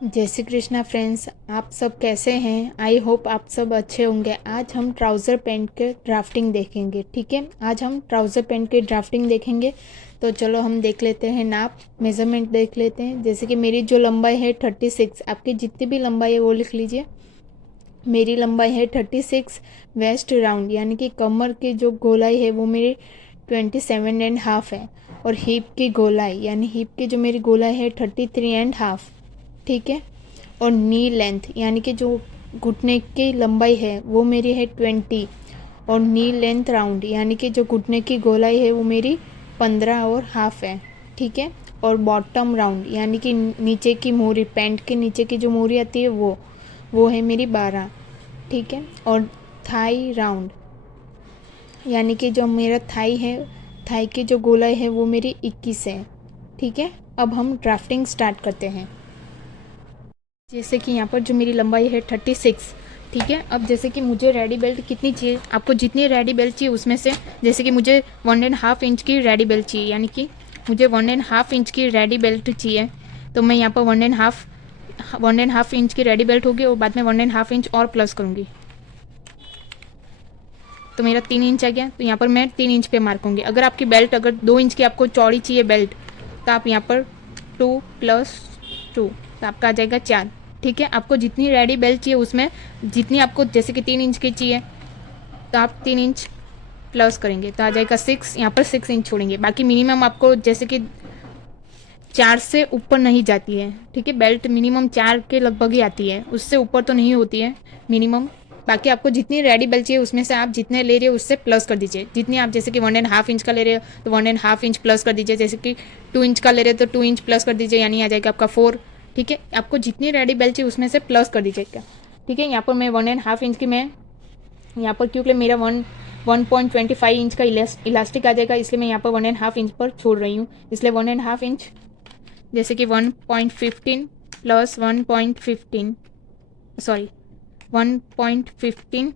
जय श्री कृष्णा फ्रेंड्स, आप सब कैसे हैं। आई होप आप सब अच्छे होंगे। आज हम ट्राउज़र पैंट के ड्राफ्टिंग देखेंगे। ठीक है, आज हम ट्राउज़र पैंट की ड्राफ्टिंग देखेंगे। तो चलो हम देख लेते हैं, नाप मेज़रमेंट देख लेते हैं। जैसे कि मेरी जो लंबाई है 36, आपकी जितनी भी लंबाई है वो लिख लीजिए। मेरी लंबाई है 36। वेस्ट राउंड यानी कि कमर की जो गोलाई है वो मेरी 27.5 है। और हिप की गोलाई यानी हिप की जो मेरी गोलाई है 33.5। ठीक है। और नी लेंथ यानी कि जो घुटने की लंबाई है वो मेरी है 20। और नी लेंथ राउंड यानी कि जो घुटने की गोलाई है वो मेरी 15.5 है। ठीक है। और बॉटम राउंड यानी कि नीचे की मोरी, पैंट के नीचे की जो मोरी आती है वो है मेरी 12। ठीक है। और थाई राउंड यानी कि जो मेरा थाई है, थाई की जो गोलाई है वो मेरी 21 है। ठीक है। अब हम ड्राफ्टिंग स्टार्ट करते हैं। जैसे कि यहाँ पर जो मेरी लंबाई है 36। ठीक है। अब जैसे कि मुझे रेडी बेल्ट कितनी चाहिए, आपको जितनी रेडी बेल्ट चाहिए उसमें से, जैसे कि मुझे 1.5 इंच की रेडी बेल्ट चाहिए, यानी कि मुझे 1.5 इंच की रेडी बेल्ट चाहिए। तो मैं यहाँ पर 1.5 इंच की रेडी बेल्ट होगी और बाद में 1.5 इंच और प्लस करूँगी। तो मेरा 3 इंच आ गया। तो यहाँ पर मैं 3 इंच पे मार्क करूँगी। अगर आपकी बेल्ट अगर 2 इंच की आपको चौड़ी चाहिए बेल्ट, तो आप यहाँ पर 2 + 2, तो आपका आ जाएगा 4। ठीक है। आपको जितनी रेडी बेल्ट चाहिए उसमें जितनी आपको, जैसे कि 3 इंच की चाहिए तो आप 3 इंच प्लस करेंगे तो आ जाएगा 6। यहाँ पर 6 इंच छोड़ेंगे। बाकी मिनिमम आपको जैसे कि 4 से ऊपर नहीं जाती है। ठीक है। बेल्ट मिनिमम 4 के लगभग ही आती है, उससे ऊपर तो नहीं होती है मिनिमम। बाकी आपको जितनी रेडी बेल्ट चाहिए उसमें से आप जितने ले रहे हो उससे प्लस कर दीजिए। जितनी आप जैसे कि 1.5 इंच का ले रहे हो तो 1.5 इंच प्लस कर दीजिए। जैसे कि 2 इंच का ले रहे हो तो 2 इंच प्लस कर दीजिए, यानी आ जाएगा आपका 4। ठीक है। आपको जितनी रेडी बेल्ट चाहिए उसमें से प्लस कर दीजिएगा। ठीक है। यहाँ पर मैं 1.5 इंच की, मैं यहाँ पर क्योंकि मेरा 1.25 इंच का इलास्टिक आ जाएगा, इसलिए मैं यहाँ पर 1.5 इंच पर छोड़ रही हूँ। इसलिए 1.5 इंच, जैसे कि 1.15 + 1.15, सॉरी 1.15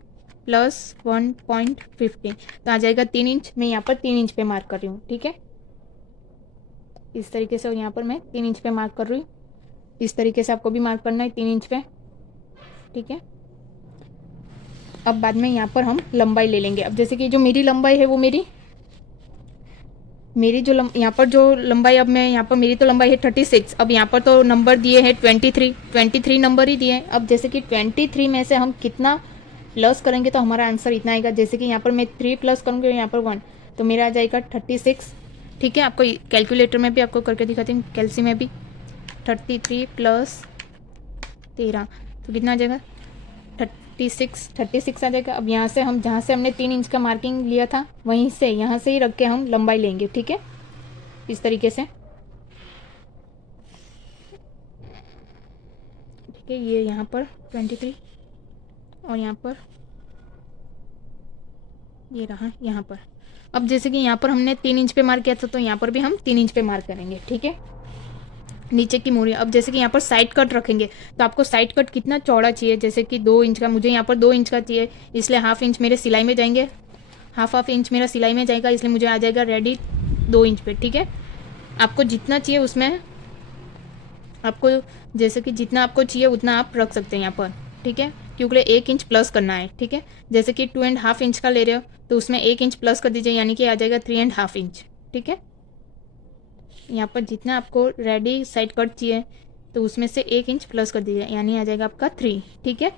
+ 1.15, तो आ जाएगा 3 इंच। मैं यहाँ पर 3 इंच पे मार्क कर रही हूँ। ठीक है। इस तरीके से यहाँ पर मैं 3 इंच पे मार्क कर रही हूँ। इस तरीके से आपको भी मार्क करना है 3 इंच पे। ठीक है। अब बाद में यहाँ पर हम लंबाई ले लेंगे। अब जैसे कि जो मेरी लंबाई है वो मेरी जो यहाँ पर जो लंबाई, अब मैं यहाँ पर मेरी तो लंबाई है 36। अब यहाँ पर तो नंबर दिए हैं 23 नंबर ही दिए हैं। अब जैसे कि 23 में से हम कितना प्लस करेंगे तो हमारा आंसर इतना आएगा। जैसे कि यहाँ पर मैं 3 प्लस करूँगी और यहाँ पर 1, तो मेरा आ जाएगा 36। ठीक है। आपको कैलकुलेटर में भी आपको करके दिखाती हूँ, कैलसी में भी। 33 + 13 तो कितना आ जाएगा, 36 आ जाएगा। अब यहाँ से हम, जहाँ से हमने 3 इंच का मार्किंग लिया था वहीं से, यहाँ से ही रख के हम लंबाई लेंगे। ठीक है। इस तरीके से। ठीक है। ये यहाँ पर 23 और यहाँ पर ये रहा यहाँ पर। अब जैसे कि यहाँ पर हमने 3 इंच पे मार्क किया था तो यहाँ पर भी हम 3 इंच पे मार्क करेंगे। ठीक है। नीचे की मोरी, अब जैसे कि यहाँ पर साइड कट रखेंगे तो आपको साइड कट कितना चौड़ा चाहिए, जैसे कि 2 इंच का, मुझे यहाँ पर 2 इंच का चाहिए, इसलिए हाफ इंच मेरे सिलाई में जाएंगे। हाफ इंच मेरा सिलाई में जाएगा, इसलिए मुझे आ जाएगा रेडी 2 इंच पे। ठीक है। आपको जितना चाहिए उसमें, आपको जैसे कि जितना आपको चाहिए उतना आप रख सकते हैं यहाँ पर। ठीक है। क्योंकि 1 इंच प्लस करना है। ठीक है। जैसे कि 2.5 इंच का ले रहे हो तो उसमें 1 इंच प्लस कर दीजिए, यानी कि आ जाएगा 3.5 इंच। ठीक है। यहाँ पर जितना आपको रेडी साइड कट चाहिए तो उसमें से 1 इंच प्लस कर दीजिए, यानी आ जाएगा आपका 3। ठीक है।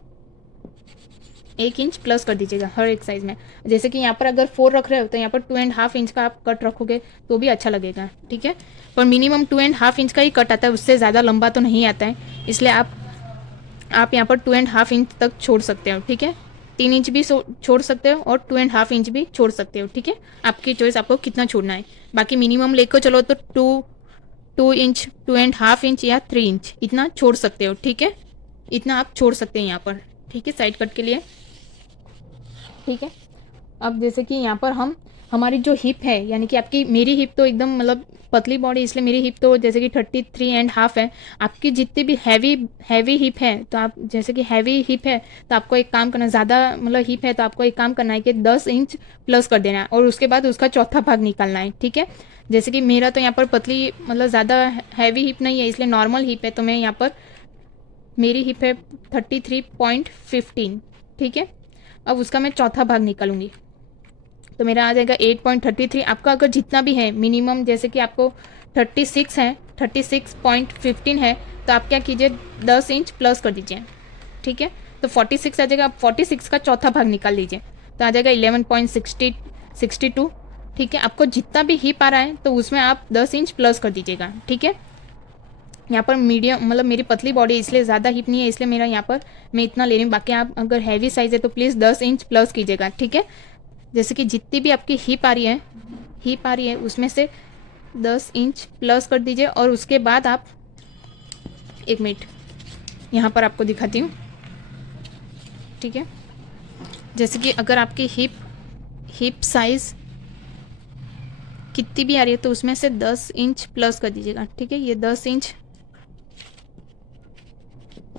1 इंच प्लस कर दीजिएगा हर एक साइज़ में। जैसे कि यहाँ पर अगर 4 रख रहे हो तो यहाँ पर 2.5 इंच का आप कट रखोगे तो भी अच्छा लगेगा। ठीक है। पर मिनिमम 2.5 इंच का ही कट आता है, उससे ज़्यादा लंबा तो नहीं आता है, इसलिए आप यहाँ पर 2.5 इंच तक छोड़ सकते हो। ठीक है। 3 इंच भी छोड़ सकते हो और 2.5 इंच भी छोड़ सकते हो। ठीक है। आपकी चॉइस, आपको कितना छोड़ना है। बाकी मिनिमम लेकर चलो तो 2 इंच, 2.5 इंच या 3 इंच इतना छोड़ सकते हो। ठीक है। इतना आप छोड़ सकते हैं यहाँ पर। ठीक है। साइड कट के लिए। ठीक है। अब जैसे कि यहाँ पर हम, हमारी जो हिप है, यानी कि आपकी, मेरी हिप तो एकदम मतलब पतली बॉडी, इसलिए मेरी हिप तो जैसे कि 33.5 है। आपकी जितनी भी हैवी हिप है तो आप, जैसे कि हैवी हिप है तो आपको एक काम करना, ज़्यादा मतलब हिप है तो आपको एक काम करना है कि 10 इंच प्लस कर देना है और उसके बाद उसका चौथा भाग निकालना है। ठीक है। जैसे कि मेरा तो यहाँ पर पतली मतलब ज़्यादा हैवी हिप नहीं है, इसलिए नॉर्मल हिप है, तो मैं यहाँ पर मेरी हिप है 33.15, ठीक है। अब उसका मैं चौथा भाग निकालूंगी तो मेरा आ जाएगा 8.33। आपका अगर जितना भी है मिनिमम, जैसे कि आपको 36 है, 36.15 है, तो आप क्या कीजिए 10 इंच प्लस कर दीजिए, ठीक है। तो 46 आ जाएगा। आप 46 का चौथा भाग निकाल लीजिए तो आ जाएगा 11.62, ठीक है। आपको जितना भी हिप आ रहा है तो उसमें आप 10 इंच प्लस कर दीजिएगा, ठीक है। यहाँ पर मीडियम मतलब मेरी पतली बॉडी इसलिए ज़्यादा हिप नहीं है, इसलिए मेरा यहाँ पर मैं इतना ले रही हूँ। बाकी आप अगर हैवी साइज़ है तो प्लीज़ 10 इंच प्लस कीजिएगा, ठीक है। जैसे कि जितनी भी आपकी हिप आ रही है उसमें से 10 इंच प्लस कर दीजिए। और उसके बाद आप, एक मिनट यहाँ पर आपको दिखाती हूँ, ठीक है। जैसे कि अगर आपकी हिप साइज़ कितनी भी आ रही है तो उसमें से 10 इंच प्लस कर दीजिएगा, ठीक है। ये 10 इंच,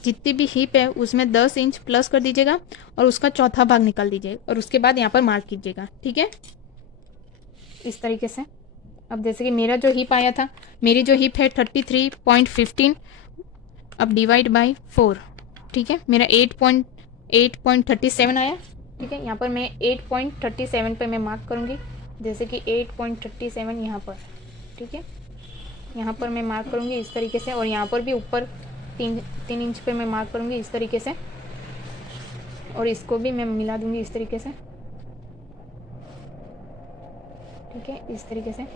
जितनी भी हिप है उसमें 10 इंच प्लस कर दीजिएगा और उसका चौथा भाग निकाल दीजिएगा और उसके बाद यहाँ पर मार्क कीजिएगा, ठीक है, इस तरीके से। अब जैसे कि मेरा जो हिप आया था, मेरी जो हिप है 33.15, अब डिवाइड बाय 4, ठीक है। मेरा 8.37 आया, ठीक है। यहाँ पर मैं 8.37 पे मैं मार्क करूँगी, जैसे कि 8.37 यहाँ पर, ठीक है। यहाँ पर मैं मार्क करूँगी इस तरीके से और यहाँ पर भी ऊपर 3 इंच पे मैं मार्क करूँगी इस तरीके से और इसको भी मैं मिला दूँगी इस तरीके से, ठीक है, इस तरीके से।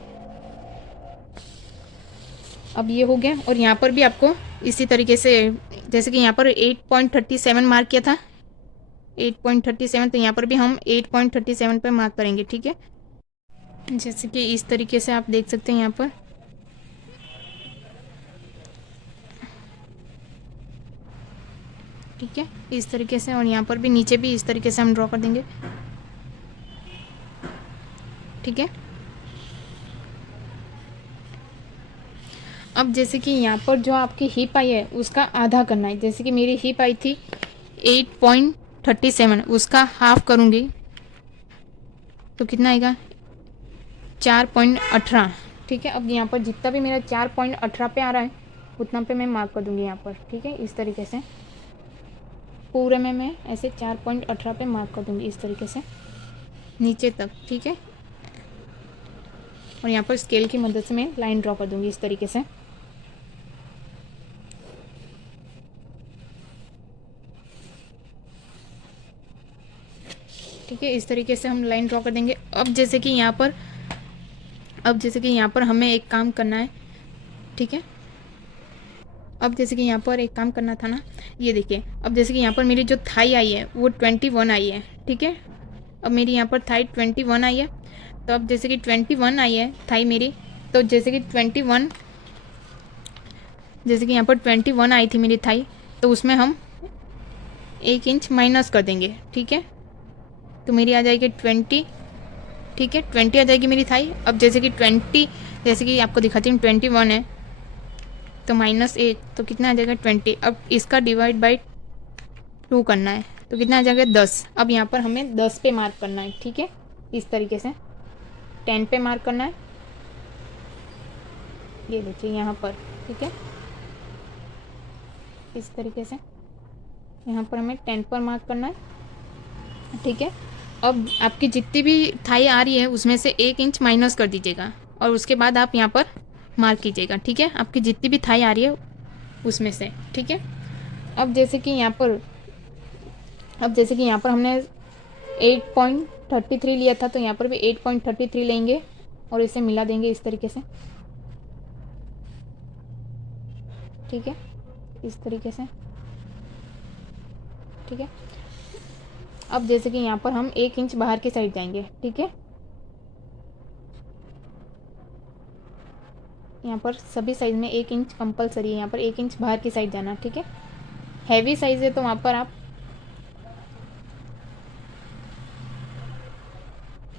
अब ये हो गया और यहाँ पर भी आपको इसी तरीके से, जैसे कि यहाँ पर 8.37 मार्क किया था, 8.37, तो यहाँ पर भी हम 8.37 पे मार्क करेंगे, ठीक है। जैसे कि इस तरीके से आप देख सकते हैं यहाँ पर, ठीक है, इस तरीके से। और यहाँ पर भी नीचे भी इस तरीके से हम ड्रॉ कर देंगे, ठीक है। अब जैसे कि यहाँ पर जो आपकी हिप आई है उसका आधा करना है। जैसे कि मेरी हिप आई थी 8.37, उसका हाफ करूँगी तो कितना आएगा 4.18, ठीक है। अब यहाँ पर जितना भी मेरा 4.18 पे आ रहा है उतना पे मैं मार्क कर दूँगी यहाँ पर, ठीक है, इस तरीके से। पूरे में मैं ऐसे 4.18 पे मार्क कर दूँगी इस तरीके से नीचे तक, ठीक है। और यहाँ पर स्केल की मदद से मैं लाइन ड्रॉ कर दूँगी इस तरीके से, ठीक है। इस तरीके से हम लाइन ड्रॉ कर देंगे। अब जैसे कि यहाँ पर हमें एक काम करना है, ठीक है। अब जैसे कि यहाँ पर एक काम करना था ना, ये देखिए। अब जैसे कि यहाँ पर मेरी जो थाई आई है वो 21 आई है, ठीक है। अब मेरी यहाँ पर थाई 21 आई है, तो अब जैसे कि 21 आई है थाई मेरी, तो जैसे कि 21, जैसे कि यहाँ पर 21 आई थी मेरी थाई, तो उसमें हम 1 इंच माइनस कर देंगे, ठीक है। तो मेरी आ जाएगी 20, ठीक है, 20 आ जाएगी मेरी थाई। अब जैसे कि 20, जैसे कि आपको दिखाती हूँ 21 है तो -8, तो कितना आ जाएगा 20। अब इसका डिवाइड बाई 2 करना है तो कितना आ जाएगा 10। अब यहाँ पर हमें 10 पे मार्क करना है, ठीक है, इस तरीके से 10 पे मार्क करना है, ये देखिए यहाँ पर, ठीक है, इस तरीके से यहाँ पर हमें 10 पर मार्क करना है, ठीक है। अब आपकी जितनी भी थाई आ रही है उसमें से 1 इंच माइनस कर दीजिएगा और उसके बाद आप यहाँ पर मार्क कीजिएगा, ठीक है, आपकी जितनी भी थाई आ रही है उसमें से, ठीक है। अब जैसे कि यहाँ पर हमने 8.33 लिया था, तो यहाँ पर भी 8.33 लेंगे और इसे मिला देंगे इस तरीके से, ठीक है, इस तरीके से, ठीक है। अब जैसे कि यहाँ पर हम 1 इंच बाहर की साइड जाएंगे, ठीक है। यहाँ पर सभी साइज में 1 इंच कंपलसरी है, यहाँ पर 1 इंच बाहर की साइड जाना, ठीक है। हैवी साइज है तो वहाँ पर आप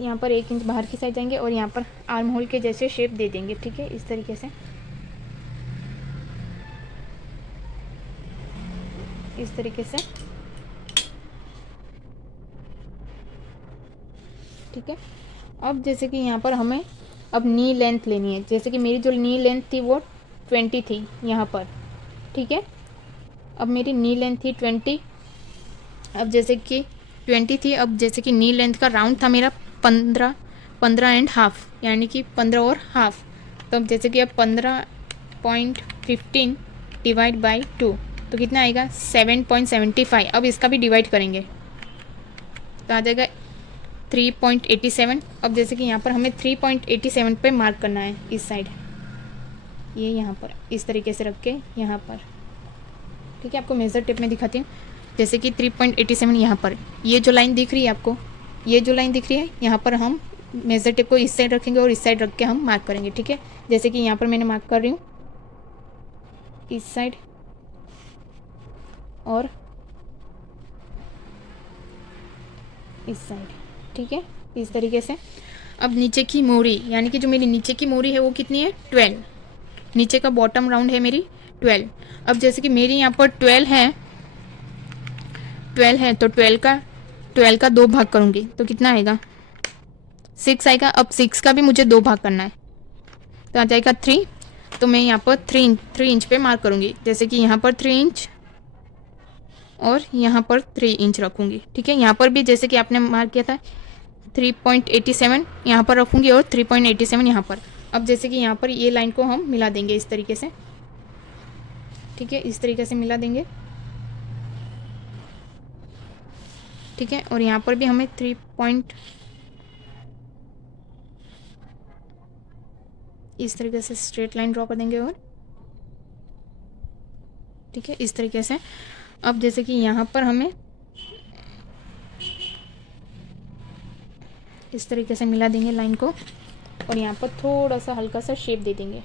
यहाँ पर 1 इंच बाहर की साइड जाएंगे और यहाँ पर आर्म होल के जैसे शेप दे देंगे, ठीक है, इस तरीके से, इस तरीके से, ठीक है। अब जैसे कि यहाँ पर हमें अब नी लेंथ लेनी है। जैसे कि मेरी जो नी लेंथ थी वो 20 थी यहाँ पर, ठीक है। अब मेरी नी लेंथ थी 20, अब जैसे कि 20 थी, अब जैसे कि नी लेंथ का राउंड था मेरा 15.5, यानी कि 15 और हाफ। तो अब जैसे कि अब 15.15 डिवाइड बाई 2 तो कितना आएगा 7.75। अब इसका भी डिवाइड करेंगे तो आ जाएगा 3.87। अब जैसे कि यहाँ पर हमें 3.87 पे मार्क करना है इस साइड, ये यहाँ पर इस तरीके से रख के यहाँ पर, ठीक है। आपको मेज़र टेप में दिखाती हूँ। जैसे कि 3.87 यहाँ पर, ये जो लाइन दिख रही है आपको, ये जो लाइन दिख रही है यहाँ पर हम मेज़र टेप को इस साइड रखेंगे और इस साइड रख के हम मार्क करेंगे, ठीक है। जैसे कि यहाँ पर मैंने मार्क कर रही हूँ इस साइड और इस साइड, ठीक है, इस तरीके से। अब नीचे की मोरी, यानी कि जो मेरी नीचे की मोरी है वो कितनी है 12, नीचे का बॉटम राउंड है मेरी 12। अब जैसे कि मेरी यहाँ पर 12 है तो 12 का 2 भाग करूँगी तो कितना आएगा 6 आएगा। अब 6 का भी मुझे 2 भाग करना है तो आ जाएगा 3। तो मैं यहाँ पर 3 इंच पे मार्क करूँगी, जैसे कि यहाँ पर 3 इंच और यहाँ पर 3 इंच रखूँगी, ठीक है। यहाँ पर भी जैसे कि आपने मार्क किया था 3.87 यहाँ पर रखूँगी और 3.87 यहाँ पर। अब जैसे कि यहाँ पर ये लाइन को हम मिला देंगे इस तरीके से, ठीक है, इस तरीके से मिला देंगे, ठीक है। और यहाँ पर भी हमें इस तरीके से स्ट्रेट लाइन ड्रॉ कर देंगे और ठीक है इस तरीके से। अब जैसे कि यहाँ पर हमें इस तरीके से मिला देंगे लाइन को और यहाँ पर थोड़ा सा हल्का सा शेप दे देंगे,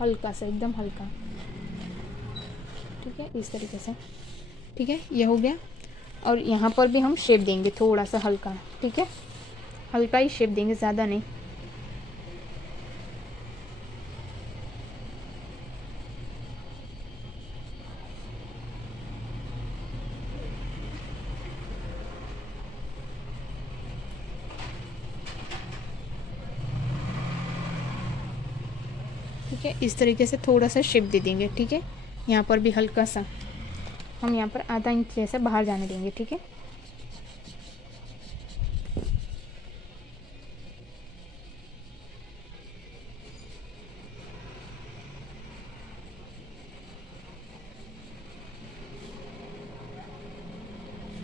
हल्का सा, एकदम हल्का, ठीक है, इस तरीके से, ठीक है, ये हो गया। और यहाँ पर भी हम शेप देंगे थोड़ा सा हल्का, ठीक है, हल्का ही शेप देंगे, ज़्यादा नहीं। ठीक है, इस तरीके से थोड़ा सा शेप दे देंगे, ठीक है। यहाँ पर भी हल्का सा हम यहाँ पर आधा इंच जैसा बाहर जाने देंगे, ठीक है।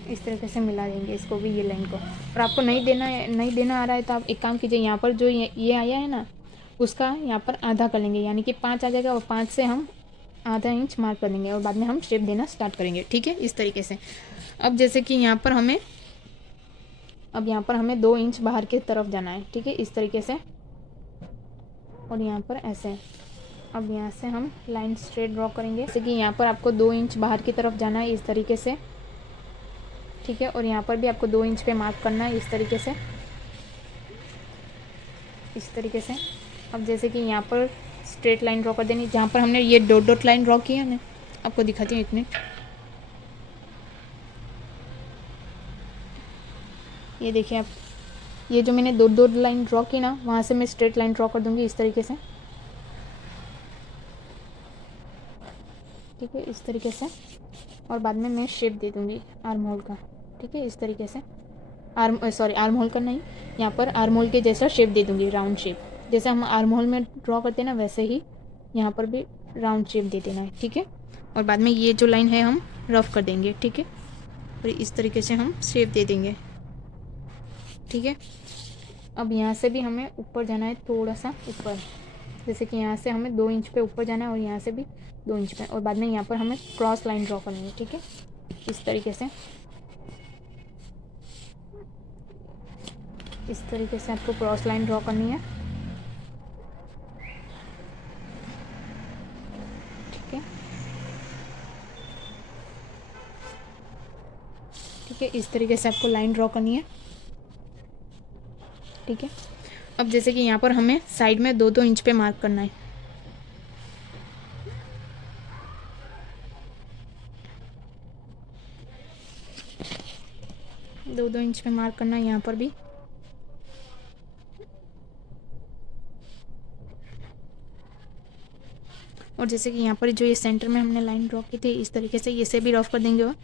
इस तरीके से मिला देंगे इसको भी, ये लाइन को। और आपको नहीं देना आ रहा है तो आप एक काम कीजिए, यहाँ पर जो ये आया है ना उसका यहाँ पर आधा कर लेंगे, यानी कि 5 आ जाएगा और 5 से हम आधा इंच मार्क कर देंगे और बाद में हम शेप देना स्टार्ट करेंगे, ठीक है, इस तरीके से। अब जैसे कि यहाँ पर हमें 2 इंच बाहर की तरफ जाना है, ठीक है, इस तरीके से। और यहाँ पर ऐसे, अब यहाँ से हम लाइन स्ट्रेट ड्रॉ करेंगे, जैसे कि यहाँ पर आपको 2 इंच बाहर की तरफ जाना है इस तरीके से, ठीक है। और यहाँ पर भी आपको 2 इंच पे मार्क करना है इस तरीके से, इस तरीके से। अब जैसे कि यहाँ पर स्ट्रेट लाइन ड्रॉ कर देनी, जहाँ पर हमने ये डॉट डॉट लाइन ड्रॉ की है ना, आपको दिखाती हूँ एक मिनट। ये देखिए आप, ये जो मैंने डॉट डॉट लाइन ड्रॉ की ना, वहाँ से मैं स्ट्रेट लाइन ड्रॉ कर दूँगी इस तरीके से, ठीक है, इस तरीके से। और बाद में मैं शेप दे दूँगी आर्म होल का, ठीक है, इस तरीके से। आर्म होल का नहीं, यहाँ पर आर्म होल के जैसा शेप दे दूँगी, राउंड शेप, जैसे हम आर्म होल में ड्रॉ करते हैं ना वैसे ही यहाँ पर भी राउंड शेप दे देना है, ठीक है। और बाद में ये जो लाइन है हम रफ कर देंगे, ठीक है, और इस तरीके से हम शेप दे देंगे, ठीक है। अब यहाँ से भी हमें ऊपर जाना है, थोड़ा सा ऊपर, जैसे कि यहाँ से हमें 2 इंच पे ऊपर जाना है और यहाँ से भी 2 इंच पे। और बाद में यहाँ पर हमें क्रॉस लाइन ड्रॉ करनी है, ठीक है, इस तरीके से। इस तरीके से आपको क्रॉस लाइन ड्रॉ करनी है, ठीक है, ठीक है, इस तरीके से आपको लाइन ड्रॉ करनी है, ठीक है। अब जैसे कि यहाँ पर हमें साइड में 2-2 इंच पे मार्क करना है, 2-2 इंच पे मार्क करना है यहाँ पर भी। और जैसे कि यहाँ पर जो ये सेंटर में हमने लाइन ड्रॉ की थी इस तरीके से इसे भी रफ कर देंगे और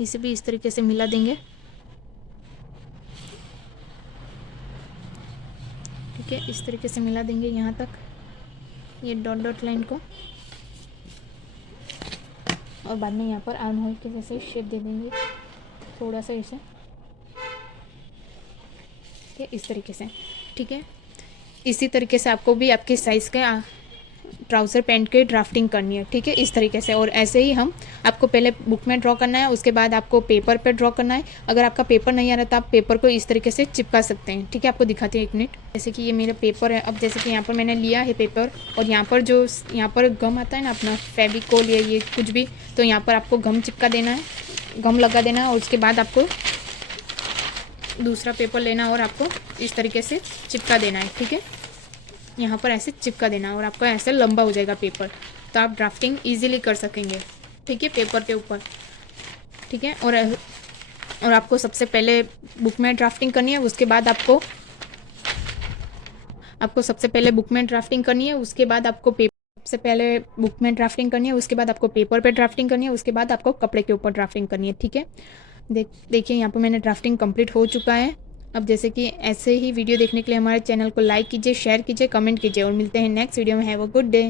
इसे भी इस तरीके से मिला देंगे। ठीक है, इस तरीके से मिला देंगे यहाँ तक ये डॉट डॉट लाइन को, और बाद में यहाँ पर आर्म होल के जैसे शेप दे देंगे थोड़ा सा इसे। ठीक है, इस तरीके से। ठीक है, इसी तरीके से आपको भी आपके साइज़ का ट्राउज़र पैंट की ड्राफ्टिंग करनी है। ठीक है, इस तरीके से। और ऐसे ही हम आपको पहले बुक में ड्रॉ करना है, उसके बाद आपको पेपर पे ड्रॉ करना है। अगर आपका पेपर नहीं आ रहा तो आप पेपर को इस तरीके से चिपका सकते हैं। ठीक है, आपको दिखाती हूँ 1 मिनट। जैसे कि ये मेरा पेपर है। अब जैसे कि यहाँ पर मैंने लिया है पेपर, और यहाँ पर जो यहाँ पर गम आता है ना अपना फेविकोल या ये कुछ भी, तो यहाँ पर आपको गम चिपका देना है, गम लगा देना है। और उसके बाद आपको दूसरा पेपर लेना और आपको इस तरीके से चिपका देना है। ठीक है, यहाँ पर ऐसे चिपका देना और आपका ऐसे लंबा हो जाएगा पेपर, तो आप ड्राफ्टिंग इजीली कर सकेंगे। ठीक है, पेपर के ऊपर। ठीक है, और आपको सबसे पहले बुक में ड्राफ्टिंग करनी है, उसके बाद आपको सबसे पहले बुक में ड्राफ्टिंग करनी है, उसके बाद आपको सबसे पहले बुक में ड्राफ्टिंग करनी है, उसके बाद आपको पेपर पे ड्राफ्टिंग करनी है, उसके बाद आपको कपड़े के ऊपर ड्राफ्टिंग करनी है। ठीक है, देखिए यहाँ पर मैंने ड्राफ्टिंग कंप्लीट हो चुका है। अब जैसे कि ऐसे ही वीडियो देखने के लिए हमारे चैनल को लाइक कीजिए, शेयर कीजिए, कमेंट कीजिए, और मिलते हैं नेक्स्ट वीडियो में। Have a good day,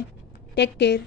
take care.